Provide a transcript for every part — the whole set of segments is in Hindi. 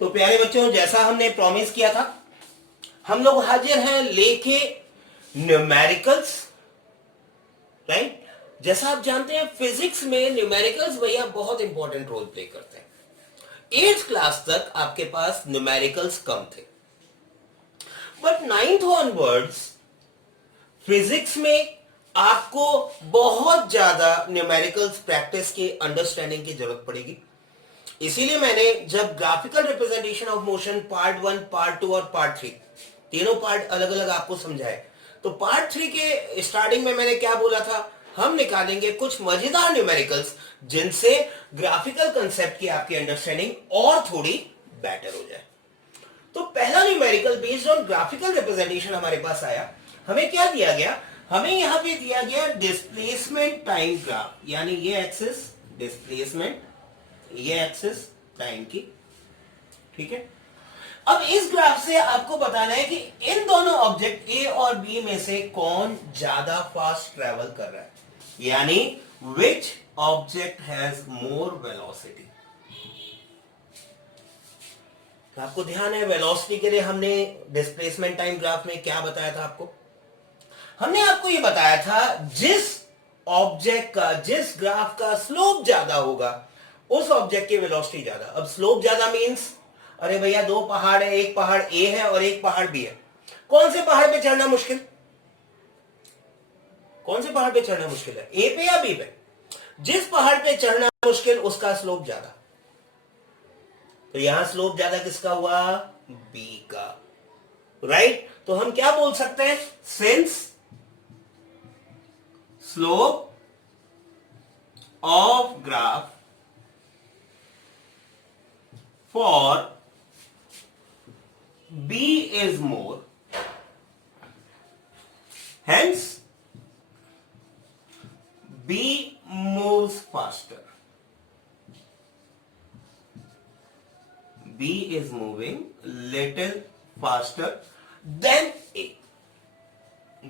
तो प्यारे बच्चों, जैसा हमने प्रॉमिस किया था, हम लोग हाजिर हैं लेके न्यूमेरिकल्स, राइट। जैसा आप जानते हैं फिजिक्स में न्यूमेरिकल्स भैया बहुत इंपॉर्टेंट रोल प्ले करते हैं। 8th क्लास तक आपके पास न्यूमेरिकल्स कम थे, बट 9th ऑनवर्ड्स फिजिक्स में आपको बहुत ज्यादा न्यूमेरिकल्स प्रैक्टिस की, अंडरस्टैंडिंग की जरूरत पड़ेगी। इसीलिए मैंने जब graphical representation of motion part 1, part 2 और पार्ट 3 तीनों पार्ट अलग अलग आपको समझाए, तो पार्ट 3 के स्टार्टिंग में मैंने क्या बोला था, हम निकालेंगे कुछ मजेदार न्यूमेरिकल्स जिनसे ग्राफिकल कंसेप्ट की आपकी अंडरस्टैंडिंग और थोड़ी बेटर हो जाए। तो पहला numerical based on graphical representation हमारे पास आया। हमें क्या दिया गया, हमें यहां पे दिया गया डिस्प्लेसमेंट टाइम ग्राफ, यानी ये एक्सिस डिस्प्लेसमेंट, ये एक्सिस टाइम की, ठीक है। अब इस ग्राफ से आपको बताना है कि इन दोनों ऑब्जेक्ट ए और बी में से कौन ज्यादा फास्ट ट्रेवल कर रहा है, यानी which object has more velocity. आपको ध्यान है वेलोसिटी के लिए हमने डिस्प्लेसमेंट टाइम ग्राफ में क्या बताया था आपको, हमने आपको यह बताया था जिस ऑब्जेक्ट का, जिस ग्राफ का स्लोप ज्यादा होगा उस ऑब्जेक्ट की वेलोसिटी ज्यादा। अब स्लोप ज्यादा मींस, अरे भैया दो पहाड़ है, एक पहाड़ ए है और एक पहाड़ बी है, कौन से पहाड़ पे चढ़ना मुश्किल, कौन से पहाड़ पे चढ़ना मुश्किल है, ए पे या बी पे? जिस पहाड़ पे चढ़ना मुश्किल उसका स्लोप ज्यादा। तो यहां स्लोप ज्यादा किसका हुआ, बी का, राइट। तो हम क्या बोल सकते हैं, since slope of graph for B is more, hence B moves faster. B is moving little faster than A.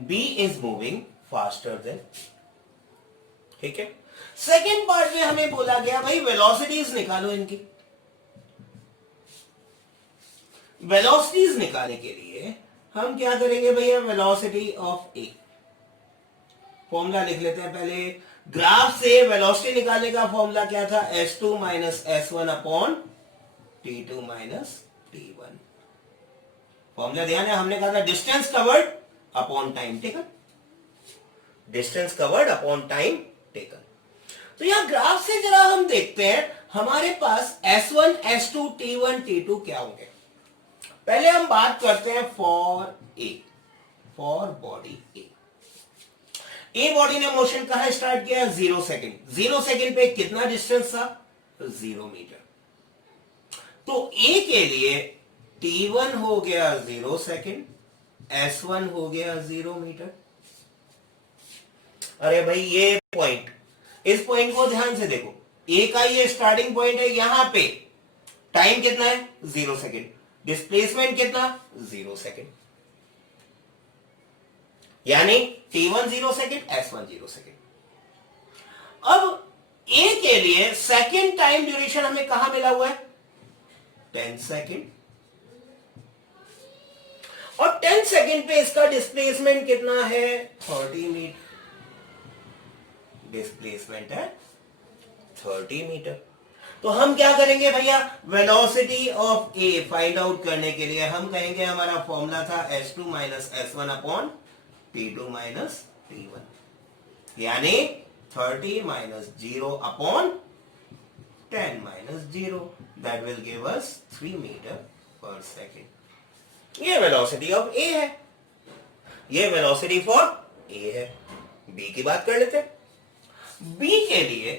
B is moving faster than, ठीक है। सेकेंड पार्ट में हमें बोला गया भाई वेलोसिटीज निकालो इनकी। वेलोसिटीज निकालने के लिए हम क्या करेंगे भैया, वेलोसिटी ऑफ ए, फॉर्मूला लिख लेते हैं पहले। ग्राफ से वेलोसिटी निकालने का फॉर्मूला क्या था, s2 minus s1 upon t2 minus t1। Formula ध्यान है, हमने कहा था distance covered upon time taken, distance covered upon time taken. तो यहां ग्राफ से जरा हम देखते हैं हमारे पास s1, s2, t1, t2 क्या होंगे। पहले हम बात करते हैं for a, for body A. A body ने मोशन कहां स्टार्ट किया, 0 सेकेंड। 0 सेकेंड पे कितना डिस्टेंस था, 0 मीटर। तो ए के लिए t1 हो गया 0 सेकेंड, s1 हो गया 0 मीटर। अरे भाई ये पॉइंट, इस पॉइंट को ध्यान से देखो, ए का ये स्टार्टिंग पॉइंट है, यहां पे टाइम कितना है, 0 सेकेंड, डिस्प्लेसमेंट कितना, 0 सेकेंड, यानी t1 0 सेकेंड, s1 0 सेकेंड। अब a के लिए सेकेंड टाइम ड्यूरेशन हमें कहां मिला हुआ है, 10 सेकेंड, और 10 सेकेंड पे इसका डिस्प्लेसमेंट कितना है, 30 मीटर, डिस्प्लेसमेंट है 30 मीटर। तो हम क्या करेंगे भैया, velocity of A find out करने के लिए हम कहेंगे हमारा फॉर्मूला था s2 minus s1 upon t2 minus t1, यानी 30 minus 0 upon 10 minus 0, that will give us 3 metre per second. ये वेलोसिटी ऑफ ए है, ये वेलोसिटी फॉर ए है। बी की बात कर लेते हैं। बी के लिए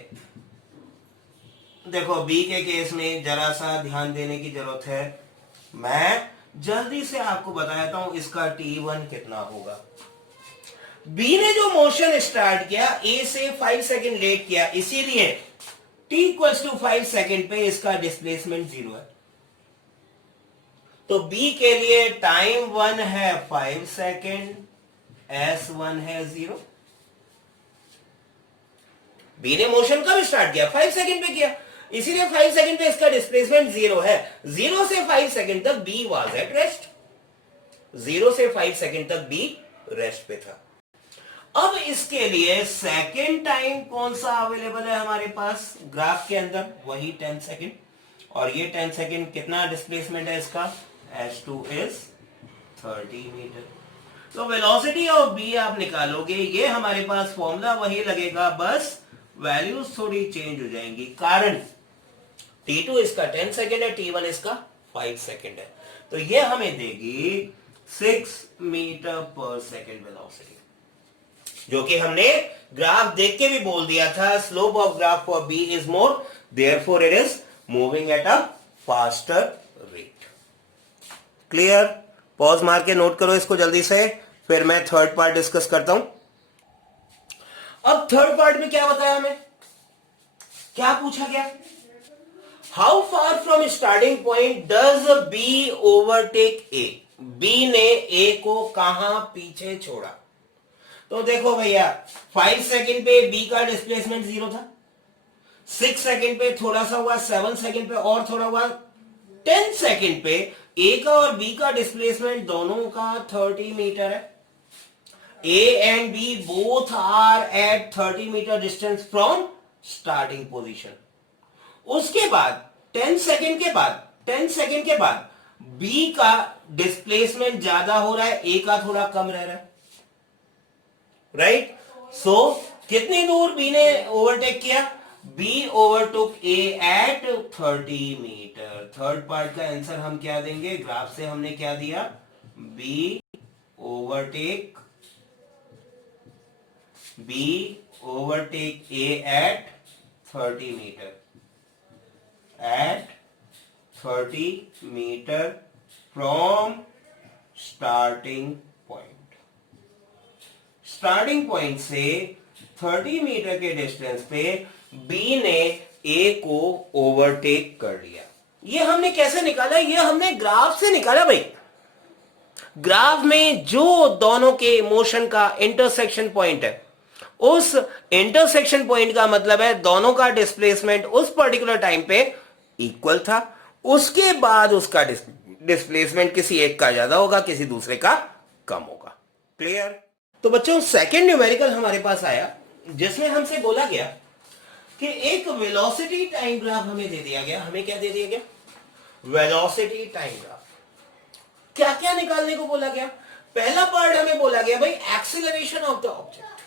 देखो, बी के केस में जरा सा ध्यान देने की जरूरत है। मैं जल्दी से आपको बताता हूं इसका t1 कितना होगा। बी ने जो मोशन स्टार्ट किया ए से 5 सेकेंड लेट किया, इसीलिए t इक्वल्स टू 5 सेकेंड पे इसका डिस्प्लेसमेंट 0 है। तो बी के लिए टाइम 1 है 5 सेकेंड, s1 है 0। बी ने मोशन कब स्टार्ट किया, 5 सेकेंड पे किया। इसीलिए 5 सेकंड पे इसका डिस्प्लेसमेंट 0 है। 0 से 5 सेकंड तक बी वाज एट रेस्ट। 0 से 5 सेकंड तक बी रेस्ट पे था। अब इसके लिए सेकंड टाइम कौन सा अवेलेबल है हमारे पास ग्राफ के अंदर, वही 10 सेकंड। और ये 10 सेकंड कितना डिस्प्लेसमेंट है इसका, h2 इज 30 मीटर। तो वेलोसिटी ऑफ बी आप निकालोगे, ये हमारे पास फॉर्मूला वही लगेगा, बस वैल्यूज थोड़ी चेंज हो जाएंगी, कारण t2 इसका 10 सेकंड है, t1 इसका 5 सेकंड है। तो ये हमें देगी 6 मीटर पर सेकंड वेलोसिटी, जो कि हमने ग्राफ देख के भी बोल दिया था, slope of graph for B is more, therefore it is moving at a faster rate. Clear? Pause मार के नोट करो इसको जल्दी से, फिर मैं थर्ड पार्ट डिस्कस करता हूं। अब थर्ड पार्ट में क्या बताया हमें, क्या पूछा गया, how far from starting point does B overtake A. B ने ए को कहां पीछे छोड़ा। तो देखो भैया 5 सेकंड पे बी का डिस्प्लेसमेंट 0 था, 6 सेकंड पे थोड़ा सा हुआ, 7 सेकंड पे और थोड़ा हुआ, 10 सेकंड पे ए का और बी का डिस्प्लेसमेंट दोनों का 30 मीटर है। A and B both are at 30 metre distance from starting position. उसके बाद 10 सेकंड के बाद बी का डिस्प्लेसमेंट ज्यादा हो रहा है, ए का थोड़ा कम रह रहा है, राइट। सो कितनी दूर बी ने ओवरटेक किया, B overtook A at 30 metre. Third part का आंसर हम क्या देंगे, ग्राफ से हमने क्या दिया, B overtake A at 30 metre, at 30 metre from starting point. Starting point से 30 मीटर के डिस्टेंस पे बी ने ए को ओवरटेक कर लिया। ये हमने कैसे निकाला, ये हमने ग्राफ से निकाला भाई। ग्राफ में जो दोनों के मोशन का इंटरसेक्शन पॉइंट है, उस इंटरसेक्शन पॉइंट का मतलब है दोनों का डिस्प्लेसमेंट उस पर्टिकुलर टाइम पे इक्वल था। उसके बाद उसका डिस्प्लेसमेंट किसी एक का ज्यादा होगा, किसी दूसरे का कम होगा। क्लियर? तो बच्चों सेकंड न्यूमेरिकल हमारे पास आया, जिसमें हमसे बोला गया कि एक वेलोसिटी टाइम ग्राफ हमें दे दिया गया। हमें क्या दे दिया गया, वेलोसिटी टाइम ग्राफ। क्या क्या निकालने को बोला गया, पहला पार्ट हमें बोला गया भाई एक्सीलरेशन ऑफ द ऑब्जेक्ट।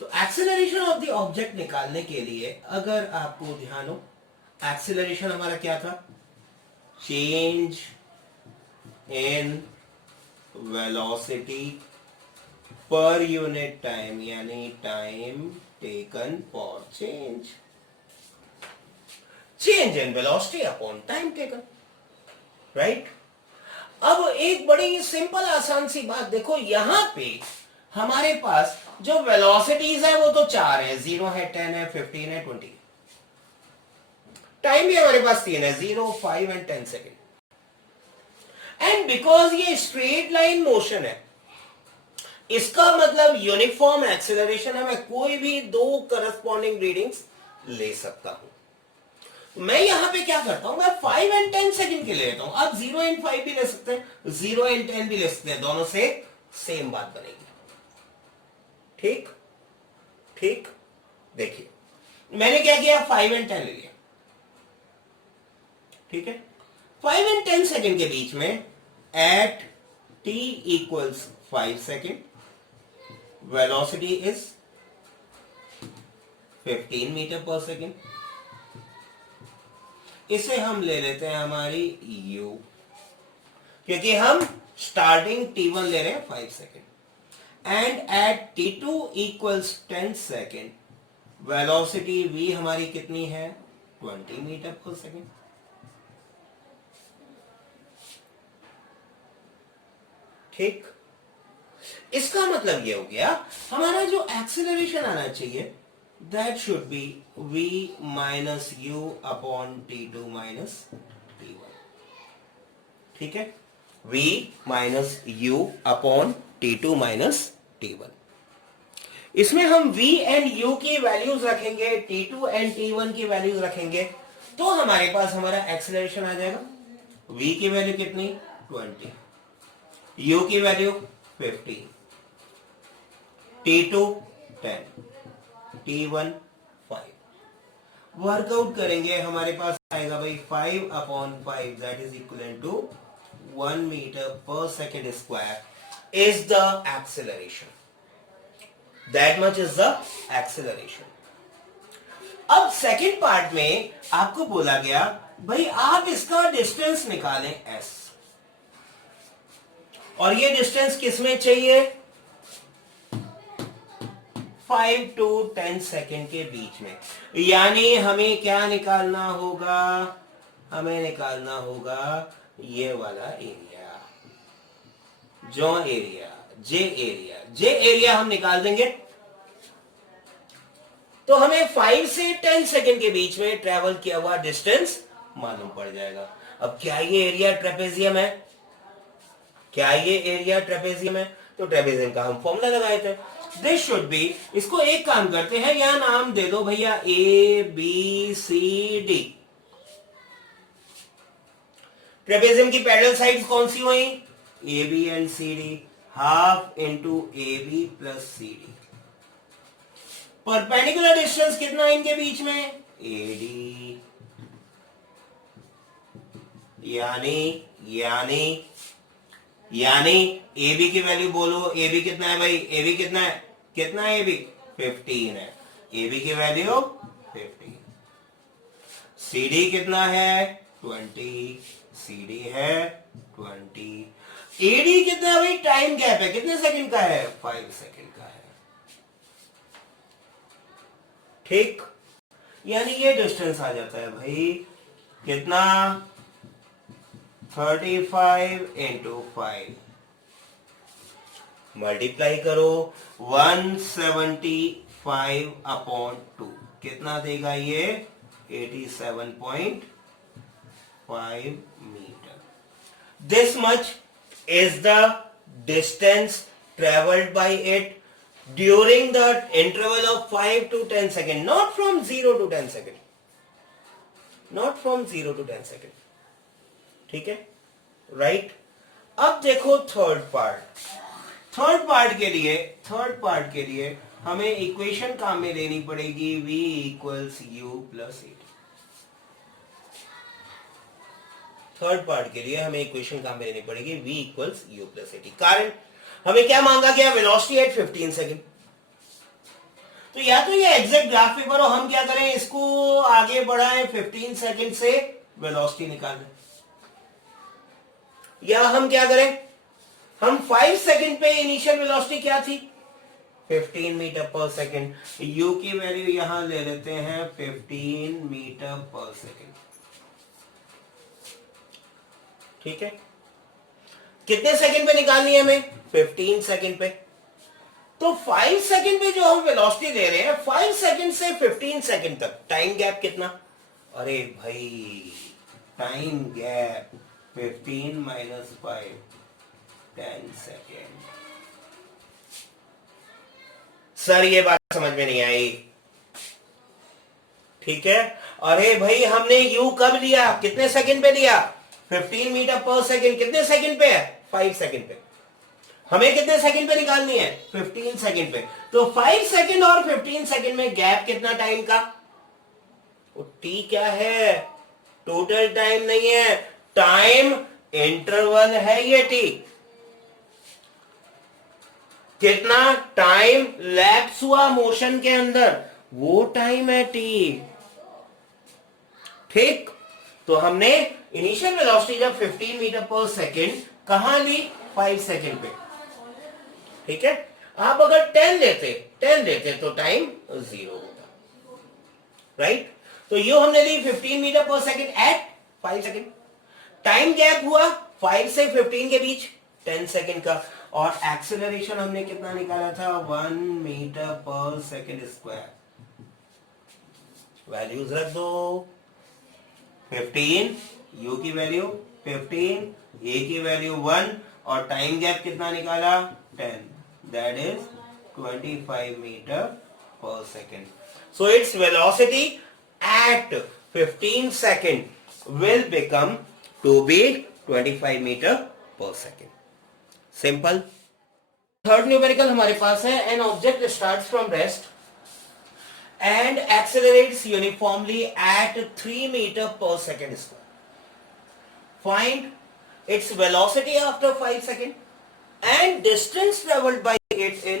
तो एक्सीलरेशन ऑफ द ऑब्जेक्ट निकालने के लिए अगर आपको ध्यान हो, एक्सीलरेशन हमारा क्या था, change in velocity per unit time, यानी time taken for change in velocity upon time taken, right. अब एक बड़ी सिंपल आसान सी बात देखो, यहां पे हमारे पास जो वेलोसिटीज है वो तो 4 है, 0 है, 10 है, 15 है, 20। टाइम भी हमारे पास 3 है, 0, 5 एंड 10 सेकेंड। एंड बिकॉज ये स्ट्रेट लाइन मोशन है, इसका मतलब यूनिफॉर्म एक्सेलरेशन है। मैं कोई भी दो करस्पॉन्डिंग रीडिंग्स ले सकता हूं। मैं यहां पे क्या करता हूं, मैं 5 एंड 10 सेकंड के लिए लेता हूं। आप 0 एंड 5 भी ले सकते हैं, 0 एंड 10 भी ले सकते हैं, दोनों से सेम बात बनेगी। ठीक ठीक, देखिए मैंने क्या किया, 5 एंड 10 ले लिया, ठीक है। 5 एंड 10 सेकंड के बीच में at t equals 5 second velocity is 15 metre per second. इसे हम ले लेते हैं हमारी u, क्योंकि हम स्टार्टिंग t1 ले रहे हैं 5 second, and at t2 equals 10 second velocity v हमारी कितनी है, 20 मीटर पर सेकेंड। ठीक, इसका मतलब ये हो गया हमारा जो एक्सीलरेशन आना चाहिए that should be v minus u upon t2 minus t1। ठीक है, v minus u upon t2 minus t1। इसमें हम v एंड u की वैल्यूज रखेंगे, t2 एंड t1 की वैल्यूज रखेंगे, तो हमारे पास हमारा एक्सेलरेशन आ जाएगा। v की वैल्यू कितनी 20, u की वैल्यू 50, t2 10, t1 5। वर्कआउट करेंगे, हमारे पास आएगा भाई 5/5 that is equal to 1 metre per second square is the acceleration. That much is the acceleration. अब सेकेंड पार्ट में आपको बोला गया भाई आप इसका डिस्टेंस निकालें s, और ये डिस्टेंस किसमें चाहिए 5 to 10 सेकेंड के बीच में। यानी हमें क्या निकालना होगा, हमें निकालना होगा ये वाला एरिया, जो एरिया जे एरिया हम निकाल देंगे, तो हमें 5 से 10 सेकेंड के बीच में ट्रेवल किया हुआ डिस्टेंस मालूम पड़ जाएगा। अब क्या ये एरिया ट्रेपेजियम है, क्या ये एरिया ट्रेपेजियम है, तो ट्रेपेजियम का हम फॉर्मूला लगाए थे, दिस शुड बी, इसको एक काम करते हैं, यहां नाम दे दो भैया A B C D. Trapezium की पैरेलल साइड्स कौन सी हुई, A B and C D, half into A B plus C D. Perpendicular distance कितना है इनके बीच में, ए डी, यानी ए बी की वैल्यू बोलो, ए बी कितना है भाई, ए बी कितना है, कितना है ए बी 15 है, ए बी की वैल्यू 15। सी डी कितना है 20, सी डी है 20। ए डी कितना है भाई, टाइम गैप है, कितने सेकंड का है 5 सेकंड का है। ठीक, यानी ये डिस्टेंस आ जाता है भाई कितना 35 इंटू 5, मल्टीप्लाई करो 175/2, कितना देगा ये 87.5 metre. This much is the distance travelled by it during the interval of 5 to 10 seconds, not from 0 to 10 seconds, not from 0 to 10 seconds। ठीक है, राइट। अब देखो थर्ड पार्ट के लिए हमें इक्वेशन काम में लेनी पड़ेगी v इक्वल्स u प्लस ए। थर्ड पार्ट के लिए हमें इक्वेशन काम में लेनी पड़ेगी v इक्वल्स u प्लस ए। कारण हमें क्या मांगा गया, वेलोसिटी एट 15 सेकेंड। तो या तो ये एग्जैक्ट ग्राफ पेपर हो, हम क्या करें इसको आगे बढ़ाएं 15 सेकेंड से वेलोसिटी निकालें, या हम क्या करें, हम 5 सेकेंड पे इनिशियल वेलोसिटी क्या थी 15 मीटर पर सेकेंड, u की वैल्यू यहां ले लेते हैं 15 मीटर पर सेकेंड। ठीक है, कितने सेकंड पे निकालनी है हमें 15 सेकंड पे। तो 5 सेकंड पे जो हम वेलोसिटी ले रहे हैं 5 सेकंड से 15 सेकंड तक टाइम गैप कितना, अरे भाई time gap 15 minus 5 10 second. Sir ये बात समझ में नहीं आई। ठीक है, अरे भाई हमने u कब लिया, कितने सेकंड पे लिया 15 मीटर पर सेकंड, कितने सेकंड पे है 5 सेकंड पे। हमें कितने सेकंड पे निकालनी है 15 सेकंड पे। तो 5 सेकंड और 15 सेकंड में गैप कितना टाइम का, t क्या है, टोटल टाइम नहीं है, टाइम इंटरवल है ये t। कितना टाइम लैप्स हुआ मोशन के अंदर, वो टाइम है t। ठीक, तो हमने इनिशियल वेलोसिटी जब 15 मीटर पर सेकेंड कहां ली 5 सेकेंड पे। ठीक है, आप अगर 10 लेते तो टाइम 0 होता, राइट। तो ये हमने ली 15 metre per second at 5 second, time gap हुआ 5 से 15 के बीच 10 सेकेंड का, और एक्सेलरेशन हमने कितना निकाला था 1 metre per second square. Values रख दो, 15 u की वैल्यू 15, a की वैल्यू 1, और टाइम गैप कितना निकाला 10, that is 25 meter per second. So its velocity at 15 second will become to be 25 meter per second. Simple. Third numerical हमारे पास है, an object starts from rest and accelerates uniformly at 3 meter per second square. Find its velocity after 5 seconds and distance traveled by it in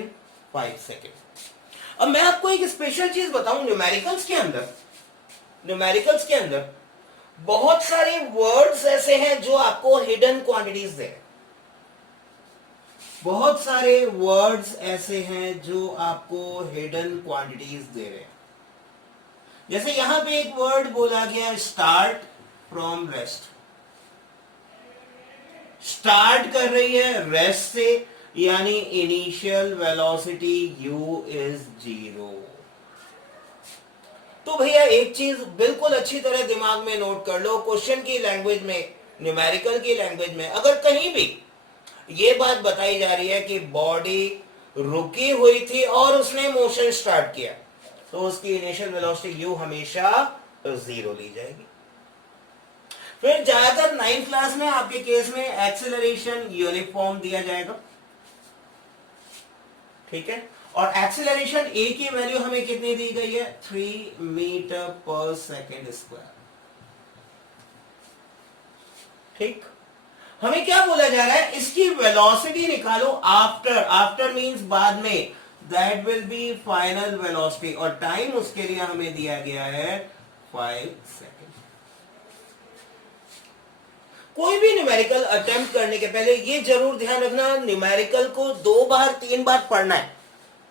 5 seconds. अब मैं आपको एक स्पेशल चीज बताऊं, न्यूमेरिकल्स के अंदर बहुत सारे वर्ड्स ऐसे हैं जो आपको हिडन क्वांटिटीज दे रहे हैं. बहुत सारे वर्ड्स ऐसे हैं जो आपको हिडन क्वांटिटीज दे रहे हैं. जैसे यहां पे एक वर्ड बोला गया, स्टार्ट फ्रॉम रेस्ट. स्टार्ट कर रही है रेस्ट से, यानी इनिशियल वेलोसिटी u इज 0. तो भैया एक चीज बिल्कुल अच्छी तरह दिमाग में नोट कर लो, क्वेश्चन की लैंग्वेज में, न्यूमेरिकल की लैंग्वेज में अगर कहीं भी ये बात बताई जा रही है कि बॉडी रुकी हुई थी और उसने मोशन स्टार्ट किया, तो उसकी इनिशियल वेलोसिटी u हमेशा 0 ली जाएगी. फिर ज्यादातर 9th क्लास में आपके केस में एक्सेलरेशन यूनिफॉर्म दिया जाएगा, ठीक है. और एक्सेलरेशन a की वैल्यू हमें कितनी दी गई है, 3 मीटर पर सेकेंड स्क्वायर. ठीक. हमें क्या बोला जा रहा है, इसकी वेलोसिटी निकालो आफ्टर मींस बाद में, that will be final velocity, और टाइम उसके लिए हमें दिया गया है 5 सेकेंड. कोई भी न्यूमेरिकल अटेम्प्ट करने के पहले ये जरूर ध्यान रखना, न्यूमेरिकल को 2 बार 3 बार पढ़ना है,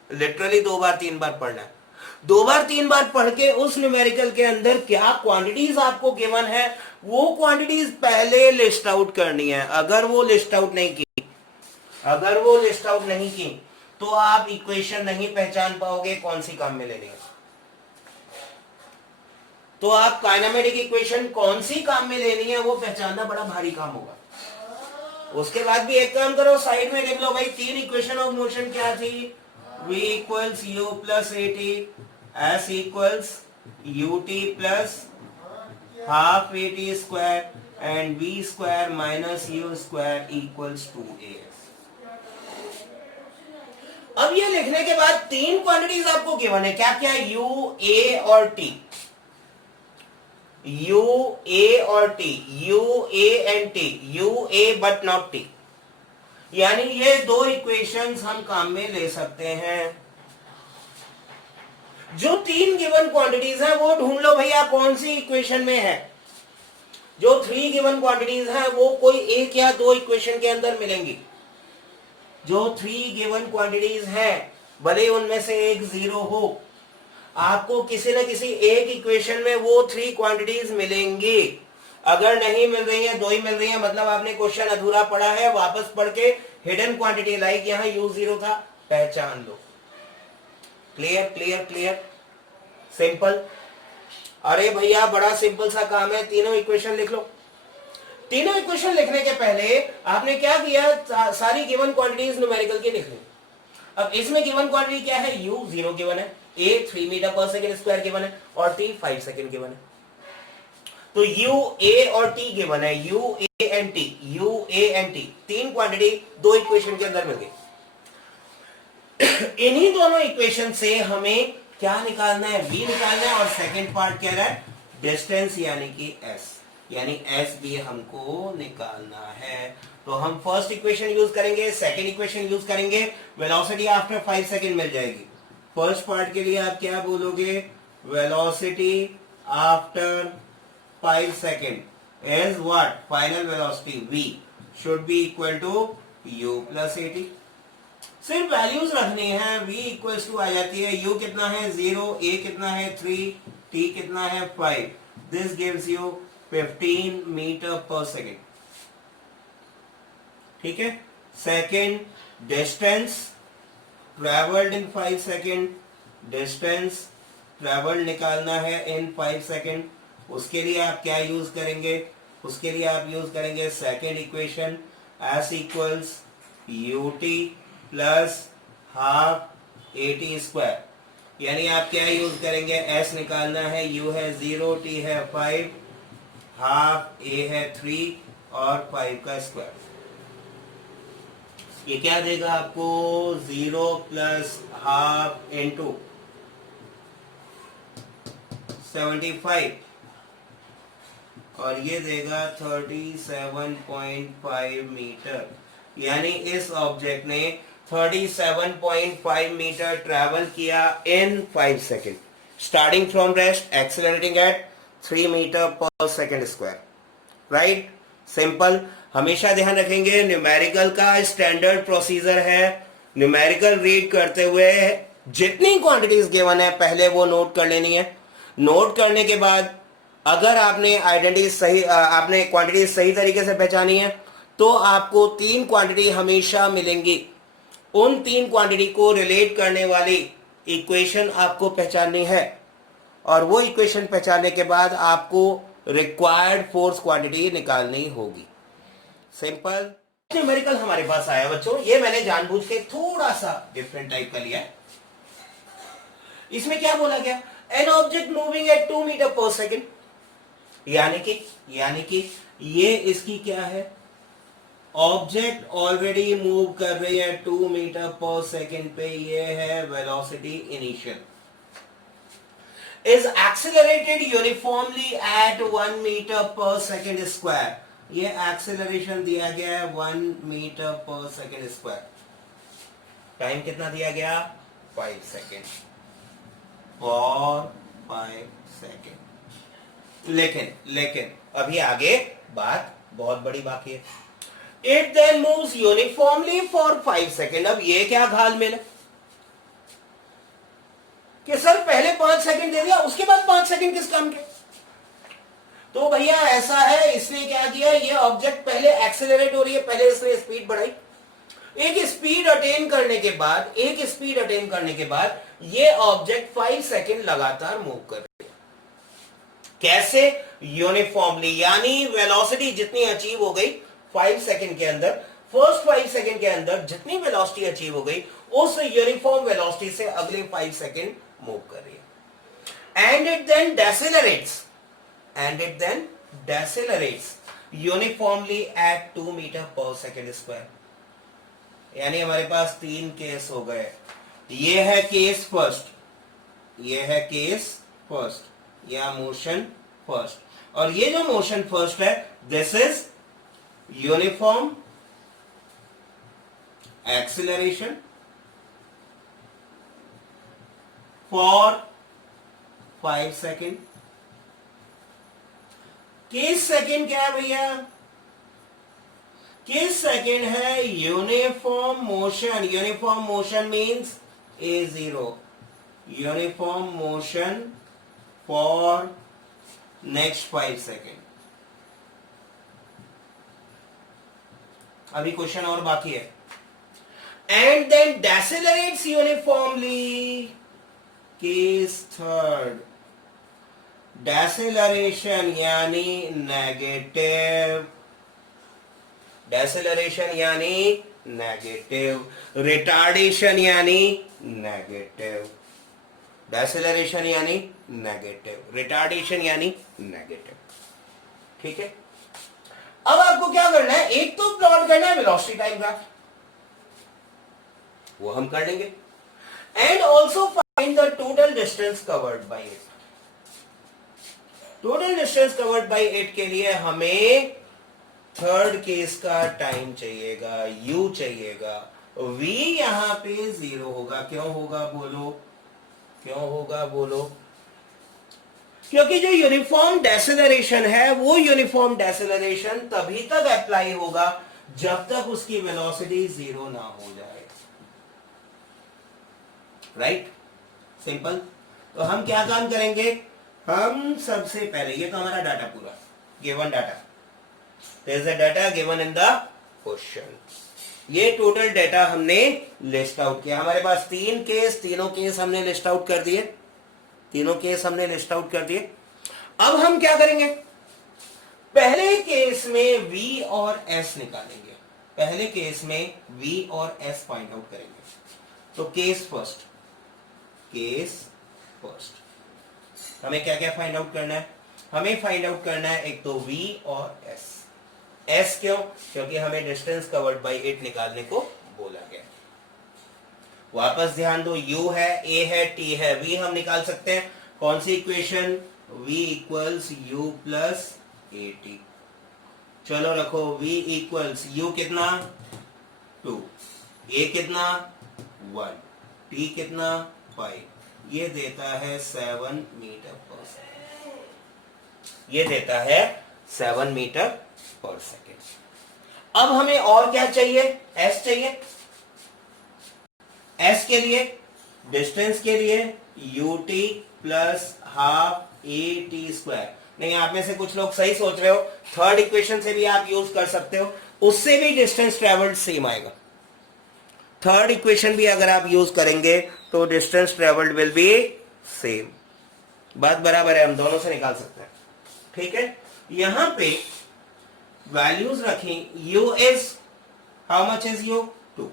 लिटरली 2 बार 3 बार पढ़ना है. 2 बार 3 बार पढ़ के उस न्यूमेरिकल के अंदर क्या क्वांटिटीज आपको गिवन है वो क्वांटिटीज पहले लिस्ट आउट करनी है. अगर वो लिस्ट आउट नहीं की तो आप इक्वेशन नहीं पहचान पाओगे कौन सी काम में लेनी है. तो आप काइनेमेटिक इक्वेशन कौन सी काम में लेनी है वो पहचानना बड़ा भारी काम होगा. उसके बाद भी एक काम करो, साइड में लिख लो भाई 3 इक्वेशन ऑफ मोशन क्या थी, v equals u plus at, s equals ut plus half at square and v square minus u square equals 2as. अब ये लिखने के बाद 3 क्वांटिटीज आपको गिवन है, क्या क्या, u, a और t. u, a और t, u, a and t, u, a but not t. यानी ये 2 इक्वेशंस हम काम में ले सकते हैं. जो 3 गिवन क्वांटिटीज हैं वो ढूंढ लो भैया कौन सी इक्वेशन में है. जो 3 गिवन क्वांटिटीज हैं वो कोई एक या 2 इक्वेशन के अंदर मिलेंगी. जो 3 गिवन क्वांटिटीज हैं भले उनमें से एक 0 हो, आपको किसी न किसी एक इक्वेशन में वो 3 क्वांटिटीज मिलेंगी. अगर नहीं मिल रही है, 2 ही मिल रही है, मतलब आपने क्वेश्चन अधूरा पढ़ा है. वापस पढ़ के हिडन क्वांटिटी लाइक यहां u0 था, पहचान लो. Clear clear clear, simple. अरे भैया बड़ा सिंपल सा काम है, तीनों इक्वेशन लिख लो. तीनों इक्वेशन लिखने के पहले आपने क्या किया, सारी गिवन क्वांटिटीज न्यूमेरिकल की लिख ली. अब इसमें गिवन क्वांटिटी क्या है, u0 गिवन है, a 3 metre per second square given है और t 5 सेकेंड गिवन है. तो u, a और t गिवन है, u, a and t, u, a and t, 3 quantity 2 equation के अंदर मिल गई. इन्हीं दोनों इक्वेशन से हमें क्या निकालना है, v निकालना है. और सेकंड पार्ट क्या रहा है, डिस्टेंस यानी कि s, यानी s भी हमको निकालना है. तो हम फर्स्ट इक्वेशन यूज करेंगे, सेकंड इक्वेशन यूज करेंगे, वेलोसिटी आफ्टर 5 सेकेंड मिल जाएगी. फर्स्ट पार्ट के लिए आप क्या बोलोगे, velocity after 5 second is what, final velocity v should be equal to u plus at. सिर्फ वैल्यूज रखनी है, v इक्वल्स टू आ जाती है, u कितना है 0, a कितना है 3, t कितना है 5. This gives you 15 metre per second. ठीक है. Second, distance travelled in 5 second, distance travelled निकालना है इन 5 सेकेंड. उसके लिए आप क्या यूज करेंगे, उसके लिए आप यूज करेंगे second equation, s equals ut plus half 80 square, यानी आप क्या यूज करेंगे, s निकालना है, u है 0, t है 5, हाफ a है 3 और 5 का स्क्वायर। ये क्या देगा आपको, 0 प्लस हाफ इंटू 75 और ये देगा 37.5 मीटर। यानी इस ऑब्जेक्ट ने 37.5 मीटर ट्रैवल किया in 5 second, starting from rest, accelerating at 3 metre per second square. Right, simple. हमेशा ध्यान रखेंगे न्यूमेरिकल का स्टैंडर्ड प्रोसीजर है, न्यूमेरिकल रीड करते हुए जितनी क्वांटिटीज गिवन है पहले वो नोट कर लेनी है। नोट करने के बाद अगर आपने आइडेंटिटी सही, आपने क्वांटिटी सही तरीके से पहचानी है तो आपको 3 क्वांटिटी हमेशा मिलेंगी। उन 3 क्वांटिटी को रिलेट करने वाली इक्वेशन आपको पहचाननी है और वो इक्वेशन पहचानने के बाद आपको रिक्वायर्ड फोर्स क्वांटिटी निकालनी होगी। सिंपल। न्यूमेरिकल हमारे पास आया बच्चों, ये मैंने जानबूझ के थोड़ा सा डिफरेंट टाइप का लिया है। इसमें क्या बोला गया, an object moving at 2 metre per second, यानी कि ये इसकी क्या है, ऑब्जेक्ट ऑलरेडी मूव कर रही है 2 मीटर पर सेकेंड पे, ये है velocity initial, is accelerated uniformly at 1 metre per second square. ये एक्सेलरेशन दिया गया है 1 metre per second square. Time कितना दिया गया, 5 सेकेंड और 5 सेकेंड। लेकिन अभी आगे बात बहुत बड़ी बाकी है। It then moves uniformly for 5 second. अब ये क्या घालमेल है कि सर पहले 5 सेकेंड दे दिया उसके बाद 5 सेकेंड किस काम के, तो भैया ऐसा है, इसने क्या किया, ये ऑब्जेक्ट पहले एक्सेलरेट हो रही है, पहले इसने स्पीड बढ़ाई, एक स्पीड अटेन करने के बाद ये ऑब्जेक्ट 5 सेकेंड लगातार मूव कर रही है। कैसे, यूनिफॉर्मली, यानी वेलोसिटी जितनी अचीव हो गई 5 सेकेंड के अंदर, फर्स्ट 5 सेकेंड के अंदर जितनी वेलोसिटी अचीव हो गई उस यूनिफॉर्म वेलोसिटी से अगले 5 सेकेंड मूव कर रही है। And it then decelerates uniformly at 2 metre per second square. यानी हमारे पास 3 केस हो गए। ये है केस फर्स्ट, या मोशन फर्स्ट, और ये जो मोशन फर्स्ट है this is uniform acceleration for 5 second. Case second क्या है भैया, केस सेकेंड है uniform motion means A0, uniform motion for next 5 second. अभी क्वेश्चन और बाकी है। And then decelerates uniformly, case third, डेसेलरेशन यानी नेगेटिव, रिटार्डेशन यानी नेगेटिव, रिटार्डेशन यानी नेगेटिव। ठीक है, अब आपको क्या करना है, एक तो प्लॉट करना है वेलोसिटी टाइम ग्राफ, वो हम कर लेंगे, and also find the total distance covered by it. Total distance covered by it के लिए हमें थर्ड केस का टाइम चाहिएगा, u चाहिएगा, v यहां पे 0 होगा। क्यों होगा बोलो, क्योंकि जो यूनिफॉर्म डेसेलरेशन है वो यूनिफॉर्म डेसेलरेशन तभी तक अप्लाई होगा जब तक उसकी वेलोसिटी 0 ना हो जाए। Right, simple. तो हम क्या काम करेंगे, हम सबसे पहले, ये तो हमारा डाटा पूरा given data, there is a data given in the question, ये टोटल डाटा हमने लिस्ट आउट किया। हमारे पास 3 केस, तीनों केस हमने लिस्ट आउट कर दिए, अब हम क्या करेंगे, पहले केस में v और s निकालेंगे, फाइंड आउट करेंगे। तो केस फर्स्ट, केस फर्स्ट। हमें क्या क्या फाइंड आउट करना है? हमें फाइंड आउट करना है एक तो v और s। s क्यों? क्योंकि हमें डिस्टेंस कवर्ड बाय इट निकालने को बोला गया। वापस ध्यान दो, u है, a है, t है, v हम निकाल सकते हैं। कौन सी equation? v equals u plus A T. चलो रखो, v इक्वल्स u कितना 2, a कितना 1, t कितना 5, ये देता है 7 मीटर पर सेकेंड। ये देता है 7 मीटर पर सेकेंड। अब हमें और क्या चाहिए? s चाहिए। s के लिए, डिस्टेंस के लिए ut plus half A T square. नहीं, आप में से कुछ लोग सही सोच रहे हो, थर्ड इक्वेशन से भी आप यूज कर सकते हो, उससे भी डिस्टेंस ट्रेवल्ड सेम आएगा। थर्ड इक्वेशन भी अगर आप यूज करेंगे तो distance travelled will be same. बात बराबर है, हम दोनों से निकाल सकते हैं। ठीक है, यहां पे वैल्यूज रखें। u is, how much is u? 2,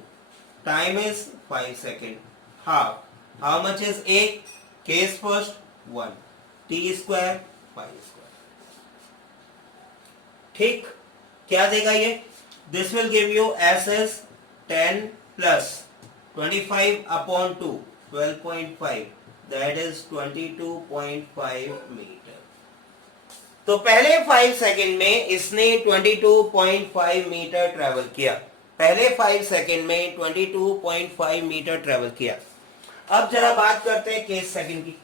time is 5 second, half, how much is a? Case first 1, t square 5 square. ठीक, क्या देगा ये? This will give you s is 10 plus 25 upon 2, 12.5, that is 22.5 metre. तो पहले 5 सेकेंड में इसने 22.5 मीटर ट्रेवल किया। पहले 5 सेकेंड में 22.5 मीटर ट्रेवल किया। अब जरा बात करते हैं केस सेकेंड की।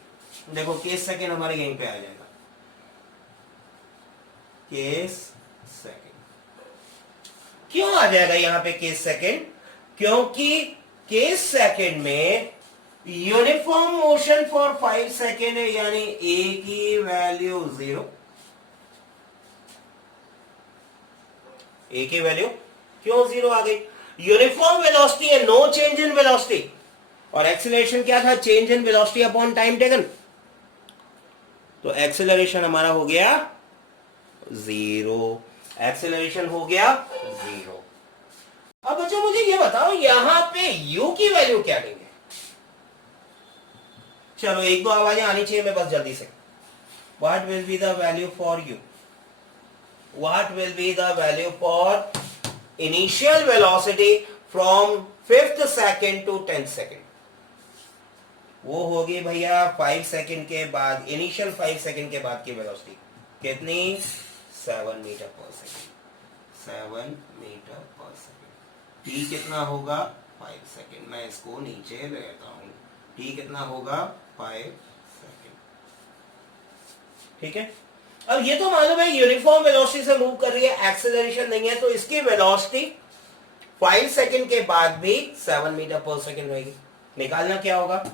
देखो, केस सेकेंड हमारे यहीं पे आ जाएगा। केस सेकेंड क्यों आ जाएगा यहां पे केस सेकेंड? क्योंकि केस सेकेंड में यूनिफॉर्म मोशन फॉर 5 सेकेंड है, यानी ए की वैल्यू 0। ए की वैल्यू क्यों 0 आ गई? यूनिफॉर्म वेलोसिटी है, नो चेंज इन वेलोसिटी। और एक्सीलरेशन क्या था? Change in velocity upon time taken. तो एक्सीलरेशन हमारा हो गया 0। एक्सीलरेशन हो गया 0। अब बच्चों मुझे ये बताओ, यहां पे u की वैल्यू क्या लेंगे? चलो, एक दो आवाजें आनी चाहिए, मैं बस जल्दी से। What will be the value for u? What will be the value for initial velocity from 5th second to 10th second? वो होगी भैया 5 सेकेंड के बाद, इनिशियल 5 सेकेंड के बाद की वेलोसिटी कितनी? 7 metre per second. 7 metre per second. t कितना होगा? 5 सेकेंड। मैं इसको नीचे लेता हूं। t कितना होगा? 5 सेकेंड। ठीक है, अब ये तो मालूम है यूनिफॉर्म वेलोसिटी से मूव कर रही है, एक्सेलरेशन नहीं है, तो इसकी वेलोसिटी 5 सेकेंड के बाद भी 7 मीटर पर सेकेंड रहेगी। निकालना क्या होगा?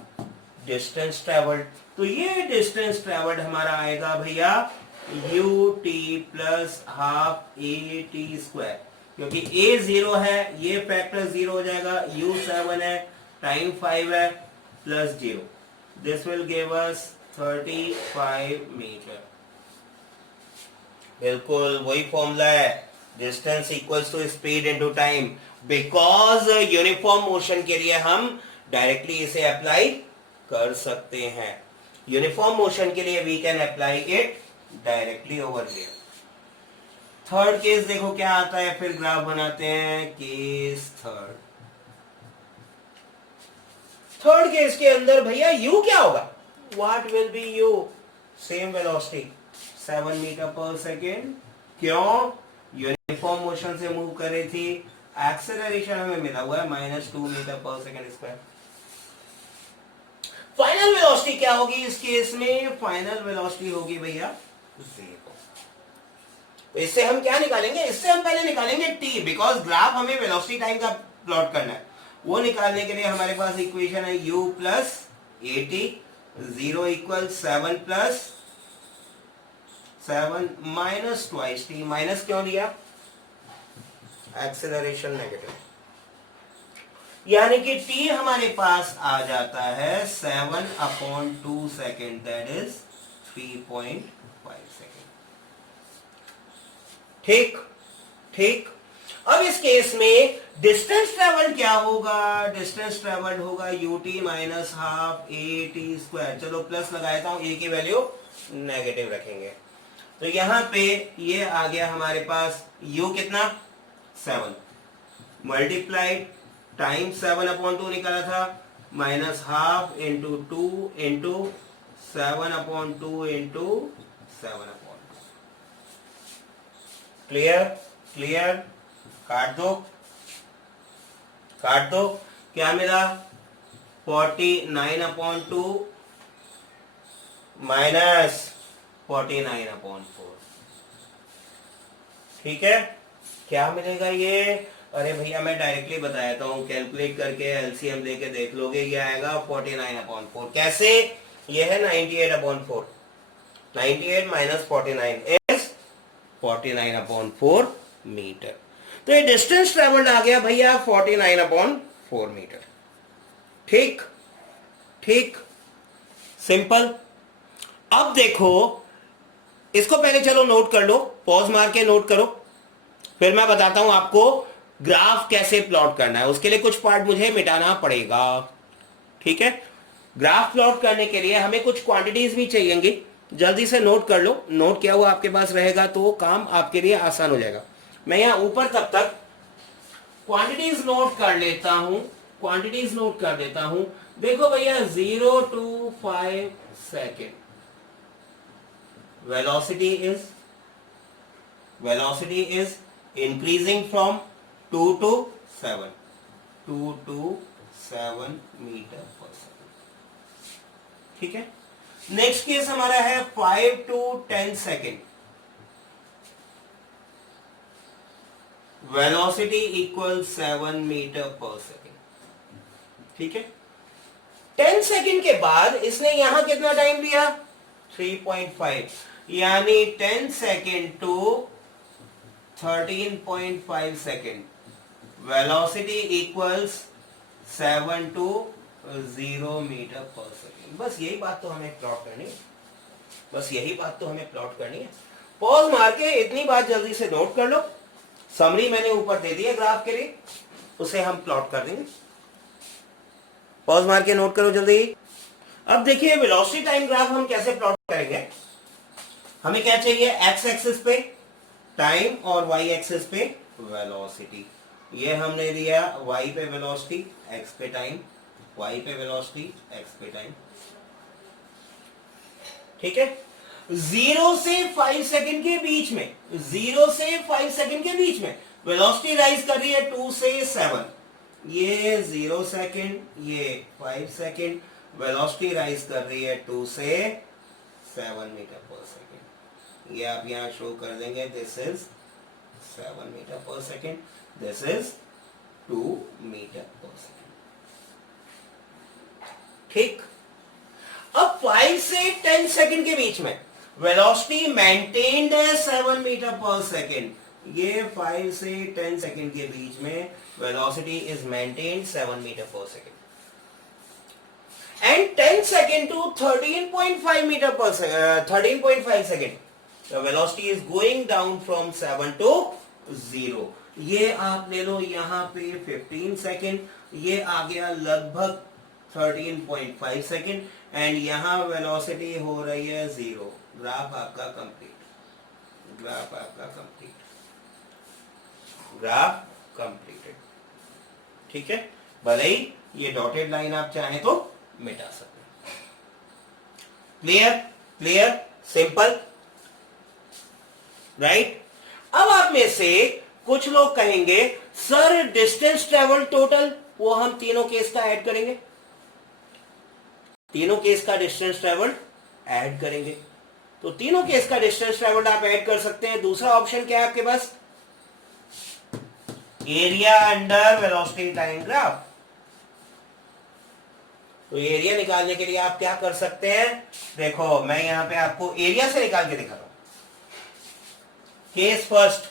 Distance travelled. तो ये डिस्टेंस ट्रेवल्ड हमारा आएगा भैया ut plus half A T square, क्योंकि a 0 है, ये फैक्टर 0 हो जाएगा, u 7 है, टाइम 5 है, plus 0। This will give us 35 metre. बिल्कुल वही फॉर्मूला है, distance equals to speed into time. Because uniform motion के लिए हम डायरेक्टली इसे अप्लाई कर सकते हैं। यूनिफॉर्म मोशन के लिए we can apply it directly over here. Third case देखो क्या आता है, फिर ग्राफ बनाते हैं। केस थर्ड केस के अंदर भैया u क्या होगा? What will be u? Same velocity 7 metre per second. क्यों? यूनिफॉर्म मोशन से मूव कर रही थी। एक्सेलरेशन हमें मिला हुआ है -2 metre per second square. Final velocity क्या होगी इस केस में? फाइनल वेलोसिटी होगी भैया 0। तो इससे हम क्या निकालेंगे? इससे हम पहले निकालेंगे t, बिकॉज ग्राफ हमें वेलोसिटी टाइम का प्लॉट करना है। वो निकालने के लिए हमारे पास इक्वेशन है u plus A T, 0 equal 7 plus 7 minus twice T. Minus क्यों दिया? एक्सेलरेशन नेगेटिव, यानी कि t हमारे पास आ जाता है 7/2 सेकेंड, दैट इज 3.5 सेकेंड। ठीक ठीक। अब इस केस में डिस्टेंस ट्रेवल क्या होगा? डिस्टेंस ट्रेवल होगा ut minus half A T square. चलो प्लस लगा देता हूं, ए की वैल्यू नेगेटिव रखेंगे। तो यहां पे ये आ गया हमारे पास u कितना 7 मल्टीप्लाइड टाइम 7/2 निकाला था minus half into 2 into 7/2 into 7/2। Clear? Clear? काट दो, काट दो। क्या मिला? 49/2 माइनस 49/4। ठीक है, क्या मिलेगा ये? अरे भैया मैं डायरेक्टली बताता हूं, कैलकुलेट करके एलसीएम लेके देख लोगे, ये आएगा 49/4। कैसे? ये है 98/4। 98 माइनस 49 इज 49/4 मीटर। तो ये डिस्टेंस ट्रेवल्ड आ गया भैया 49/4 मीटर। ठीक, ठीक, सिंपल। अब देखो, इसको पहले चलो नोट कर लो, पॉज मार के नोट करो, फिर मैं बताता हूं आपको ग्राफ कैसे प्लॉट करना है। उसके लिए कुछ पार्ट मुझे मिटाना पड़ेगा। ठीक है, ग्राफ प्लॉट करने के लिए हमें कुछ क्वांटिटीज भी चाहिएंगी। जल्दी से नोट कर लो, नोट किया हुआ आपके पास रहेगा तो काम आपके लिए आसान हो जाएगा। मैं यहां ऊपर तब तक क्वांटिटीज नोट कर लेता हूं, क्वांटिटीज नोट कर देता हूं। देखो भैया 0 to 5 second velocity is increasing from 2 to 7 metre per second. ठीक है, नेक्स्ट केस हमारा है 5 to 10 second. Velocity equal 7 metre per second. ठीक है, 10 सेकेंड के बाद इसने यहां कितना टाइम लिया? 3.5, यानी 10 second to 13.5 second. Velocity equals 7 to 0 metre per second. बस यही बात तो हमें प्लॉट करनी है, बस यही बात तो हमें प्लॉट करनी है। पॉज मार के इतनी बात जल्दी से नोट कर लो। समरी मैंने ऊपर दे दी है ग्राफ के लिए, उसे हम प्लॉट कर देंगे। पॉज मार के नोट करो जल्दी। अब देखिए वेलोसिटी टाइम ग्राफ हम कैसे प्लॉट करेंगे। हमें क्या चाहिए? एक्स एक्सिस पे टाइम और वाई एक्सिस पे वेलोसिटी। ये हमने दिया y पे वेलोसिटी, x पे टाइम, y पे वेलोसिटी, x पे टाइम। ठीक है, 0 से 5 सेकंड के बीच में, 0 से 5 सेकंड के बीच में वेलोसिटी राइज कर रही है 2 से 7। ये 0 सेकंड, ये 5 सेकंड, वेलोसिटी राइज कर रही है 2 से 7 मीटर पर सेकंड। ये आप यहां शो कर देंगे, this is 7 metre per second, this is 2 metre per second. ठीक, अब 5 से 10 सेकंड के बीच में वेलोसिटी मेंटेन्ड है 7 मीटर पर सेकंड। ये 5 से 10 सेकंड के बीच में velocity is maintained 7 metre per second. And 10 second to 13.5 metre per 13.5 second, the velocity is going down from 7 to 0। ये आप ले लो यहां पे 15 सेकंड, ये आ गया लगभग 13.5 सेकंड, एंड यहां वेलोसिटी हो रही है 0। ग्राफ आपका कंप्लीट, ग्राफ आपका कंप्लीट, ग्राफ कंप्लीटेड। ठीक है, भले ही ये डॉटेड लाइन आप चाहें तो मिटा सकते हैं। क्लियर? क्लियर? Simple, right? अब आप में से कुछ लोग कहेंगे सर डिस्टेंस ट्रेवल टोटल, वो हम तीनों केस का ऐड करेंगे, तीनों केस का डिस्टेंस ट्रेवल ऐड करेंगे। तो तीनों केस का डिस्टेंस ट्रेवल आप ऐड कर सकते हैं। दूसरा ऑप्शन क्या है आपके पास? Area under velocity time graph. तो एरिया निकालने के लिए आप क्या कर सकते हैं? देखो मैं यहां पे आपको एरिया से निकाल के दिखा रहा हूं। केस फर्स्ट,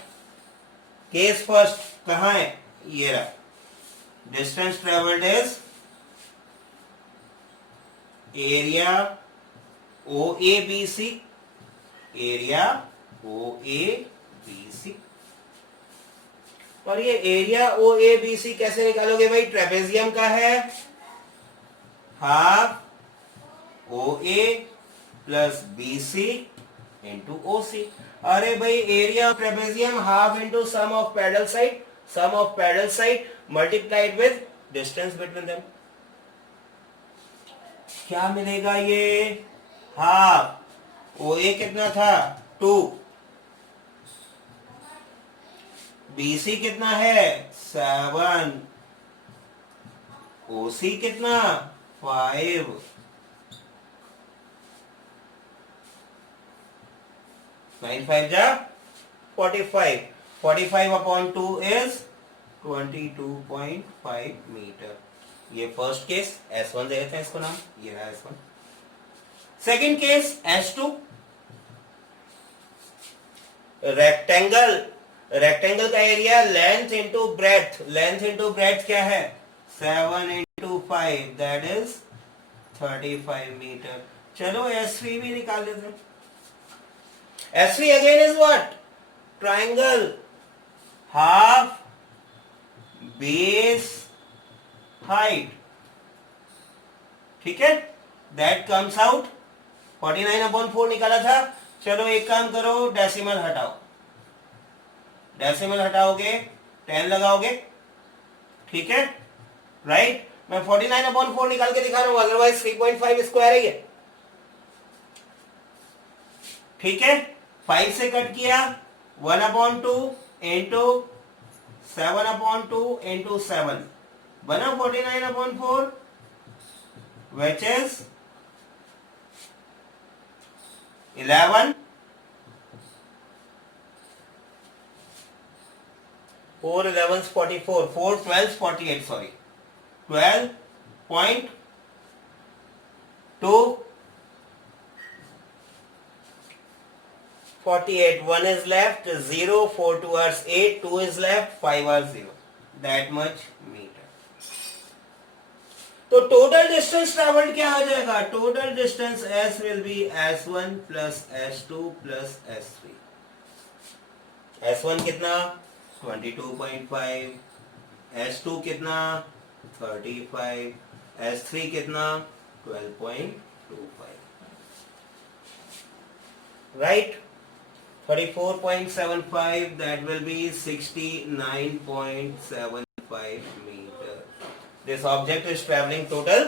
केस फर्स्ट कहां है? ये रहा, distance travelled is area O A B C, area O A B C. और ये एरिया ओ ए बी सी कैसे निकालोगे भाई? ट्रेपेजियम का है half O A plus B C into O C. अरे भाई area of trapezium half into sum of parallel side, sum of parallel side multiplied with distance between them. क्या मिलेगा ये? हाफ ओ ए कितना था 2, बी सी कितना है 7, ओ सी कितना 5, 9 5 जा 45, 45 अपॉन 2 इज 22.5 मीटर। ये फर्स्ट केस S1 दे देते हैं इसको नाम, ये रहा S1। Second case S2, rectangle, rectangle का area length into breadth, length into breadth क्या है 7 इंटू 5 दैट इज 35 मीटर। चलो S3 भी निकाल लेते हैं। S3 again is what? Triangle, half base height, ठीक है, दैट कम्स आउट 49/4 निकाला था। चलो एक काम करो, डेसिमल हटाओ, डेसिमल हटाओगे 10 लगाओगे, ठीक है, राइट। मैं 49/4 निकाल के दिखा रहा हूं, अदरवाइज 3.5 स्क्वायर है ये, ठीक है। 5 से कट किया 1/2 इंटू 7/2 इंटू 7 बना 49/4 which is 11, 4 11s 44, 4 12s 48, sorry 12.2 48, 1 is left 0, 4 2 are 8, 2 is left 5 are 0, that much meter। तो टोटल डिस्टेंस ट्रेवल्ड क्या आ जाएगा? Total distance S will be S1 plus S2 plus S3। S1 कितना 22.5, S2 कितना 35, S3 कितना 12.25, right. 34.75 that will be 69.75 meter। This object is traveling total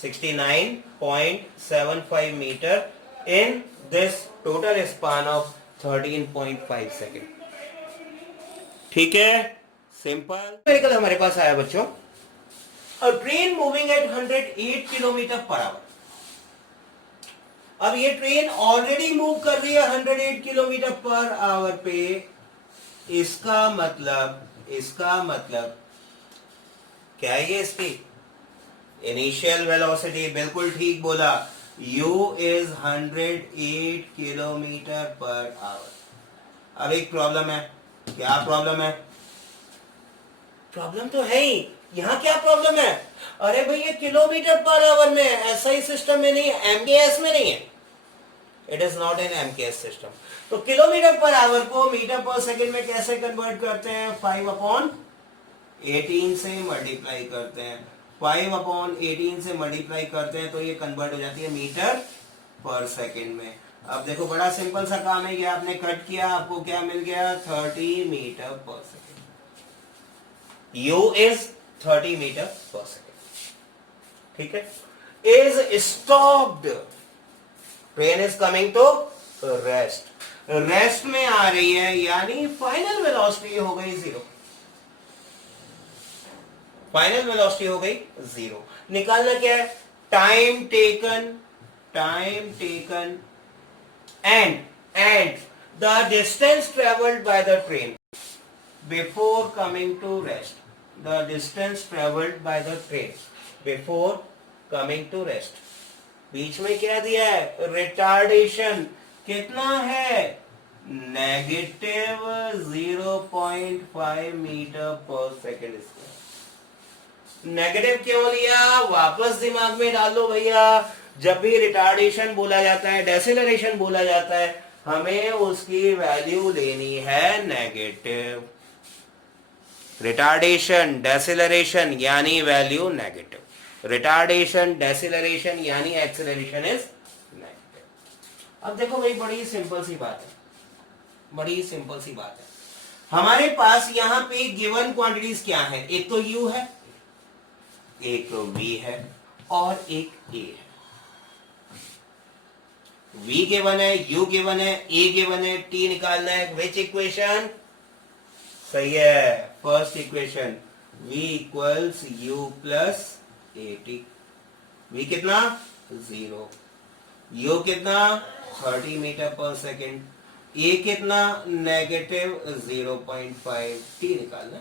69.75 meter in this total span of 13.5 seconds। ठीक है, सिंपल। न्यूमेरिकल हमारे पास आया बच्चों, a train moving at 108 kilometre per hour. अब ये ट्रेन ऑलरेडी मूव कर रही है 108 किलोमीटर पर आवर पे, इसका मतलब क्या है ये? इसकी इनिशियल वेलोसिटी, बिल्कुल ठीक बोला, u is 108 kilometre per hour. अब एक प्रॉब्लम है, क्या प्रॉब्लम है? प्रॉब्लम तो है ही, यहां क्या प्रॉब्लम है? अरे भाई ये किलोमीटर पर आवर में है, एसआई सिस्टम में नहीं है, एमकेएस में नहीं है, it is not in MKS system. तो किलोमीटर पर आवर को मीटर पर सेकंड में कैसे कन्वर्ट करते हैं? 5/18 से मल्टीप्लाई करते हैं, 5/18 से मल्टीप्लाई करते हैं तो ये कन्वर्ट हो जाती है मीटर पर सेकंड में। अब देखो बड़ा सिंपल सा काम है, ये आपने कट किया, आपको क्या मिल गया 30 metre per second. u is 30 metre per second, ठीक है। Is stopped, train is coming to rest, rest में आ रही है, यानी फाइनल वेलोसिटी हो गई 0, फाइनल वेलोसिटी हो गई 0। निकालना क्या है? Time taken and the distance traveled by the train before coming to rest, the distance traveled by the train before coming to rest। बीच में क्या दिया है? रिटार्डेशन कितना है? -0.5 मीटर पर सेकेंड। नेगेटिव क्यों लिया? वापस दिमाग में डाल लो भैया, जब भी रिटार्डेशन बोला जाता है, डेसिलरेशन बोला जाता है, हमें उसकी वैल्यू लेनी है नेगेटिव। रिटार्डेशन डेसिलरेशन यानी वैल्यू नेगेटिव, रिटार्डेशन डेसिलरेशन यानी एक्सेलरेशन इज नेगेटिव। अब देखो भाई बड़ी सिंपल सी बात है, बड़ी सिंपल सी बात है। हमारे पास यहां पे गिवन क्वांटिटीज क्या है, एक तो u है, एक तो v है और एक a है। v गिवन है, u गिवन है, a गिवन है, t निकालना है। विच इक्वेशन सही है? First equation v equals u plus at। v कितना 0, u कितना 30 मीटर पर सेकेंड, a कितना नेगेटिव 0.5, t निकालना।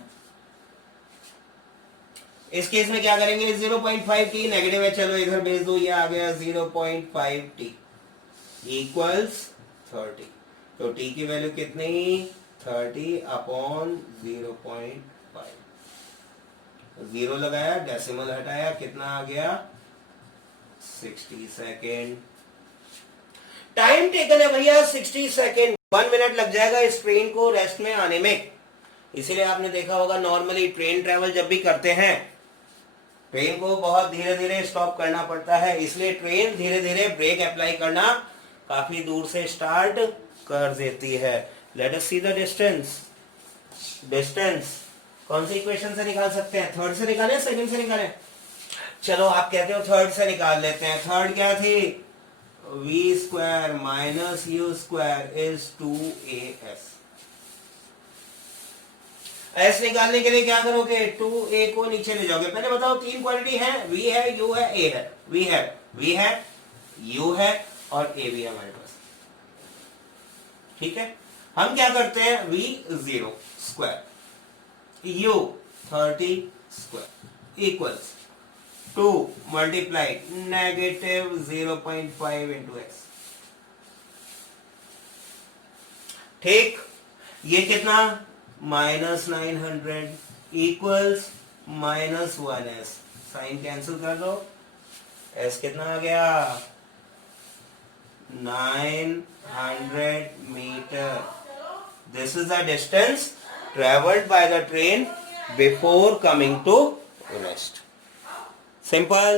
इस केस में क्या करेंगे, 0.5 t नेगेटिव है, चलो इधर भेज दो, ये आ गया 0.5 t इक्वल्स 30। तो t की वैल्यू कितनी 30 अपॉन 0.5, 0 लगाया, डेसिमल हटाया, कितना आ गया 60 सेकेंड। टाइम टेकन है भैया 60 सेकेंड, 1 मिनट लग जाएगा इस ट्रेन को रेस्ट में आने में। इसीलिए आपने देखा होगा नॉर्मली ट्रेन ट्रेवल जब भी करते हैं ट्रेन को बहुत धीरे धीरे स्टॉप करना पड़ता है, इसलिए ट्रेन धीरे धीरे ब्रेक अप्लाई करना काफी दूर से स्टार्ट कर देती है। Let us see the distance. Distance कौन सी इक्वेशन से निकाल सकते हैं, थर्ड से निकालें सेकंड से निकालें? चलो आप कहते हो थर्ड से निकाल लेते हैं। थर्ड क्या थी, v square minus u square is 2as। s निकालने के लिए क्या करोगे, 2a को नीचे ले जाओगे। पहले बताओ तीन क्वांटिटी है, v है, u है, a है। v है, u है और a भी है हमारे पास। ठीक है, हम क्या करते हैं, v 0 square, u 30 square equals 2 multiplied negative 0.5 into x. ठीक, ये कितना -900 इक्वल्स -1s। साइन कैंसिल कर दो, s कितना आ गया 900 metre. This is the distance travelled by the train before coming to rest. Simple.